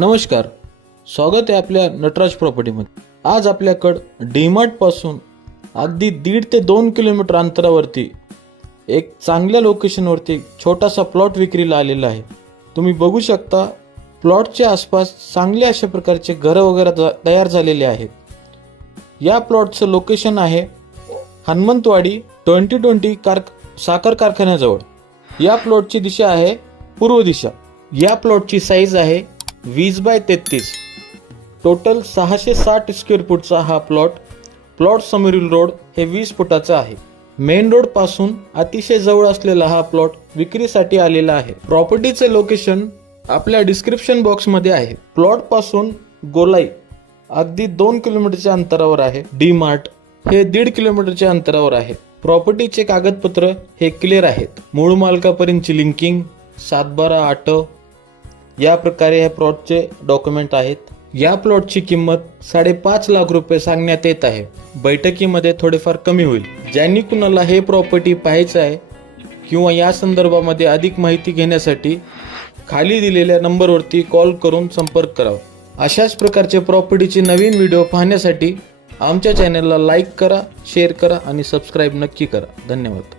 नमस्कार, स्वागत आहे आपल्या नटराज प्रॉपर्टीमध्ये। आज आपल्याकडं डीमार्ट पासून अगदी 1.5 ते 2 किलोमीटर अंतरावरती एक चांगल्या लोकेशनवरती छोटासा प्लॉट विक्रीला आलेला आहे। तुम्ही बघू शकता प्लॉटच्या आसपास चांगले अशा प्रकारचे घरं वगैरे तयार झालेले आहेत। या प्लॉटचं लोकेशन आहे हनुमंतवाडी 2020 साखर कारखान्याजवळ। या प्लॉटची दिशा आहे पूर्व दिशा। या प्लॉटची साईज आहे 20x33। टोटल 660 स्क्वेअर फूटचा हा प्लॉट समोरील रोड हे 20 फुटाचा आहे। मेन रोड पासून अतिशय जवळ असलेला हा प्लॉट विक्रीसाठी आलेला आहे। प्रॉपर्टीचे लोकेशन आपल्या डिस्क्रिप्शन बॉक्स मध्ये आहे। प्लॉट पासून गोलाई अगदी 2 किलोमीटरच्या अंतरावर आहे। डी मार्ट हे 1.5 किलोमीटरच्या अंतरावर आहे। प्रॉपर्टीचे कागदपत्र हे क्लिअर आहेत। मूळ मालकापर्यंतची लिंकिंग 7/12/8 या प्रकारे या प्लॉटचे डॉक्युमेंट आहेत। या प्लॉटची किंमत 5.5 लाख रुपये सांगण्यात येत आहे। बैठकीमध्ये थोडेफार कमी होईल। ज्यांनी कुणाला हे प्रॉपर्टी पाहायचं आहे किंवा या संदर्भामध्ये अधिक माहिती घेण्यासाठी खाली दिलेल्या नंबरवरती कॉल करून संपर्क करावा। अशाच प्रकारचे प्रॉपर्टीचे नवीन व्हिडिओ पाहण्यासाठी आमच्या चॅनलला लाईक करा, शेअर करा आणि सबस्क्राईब नक्की करा। धन्यवाद।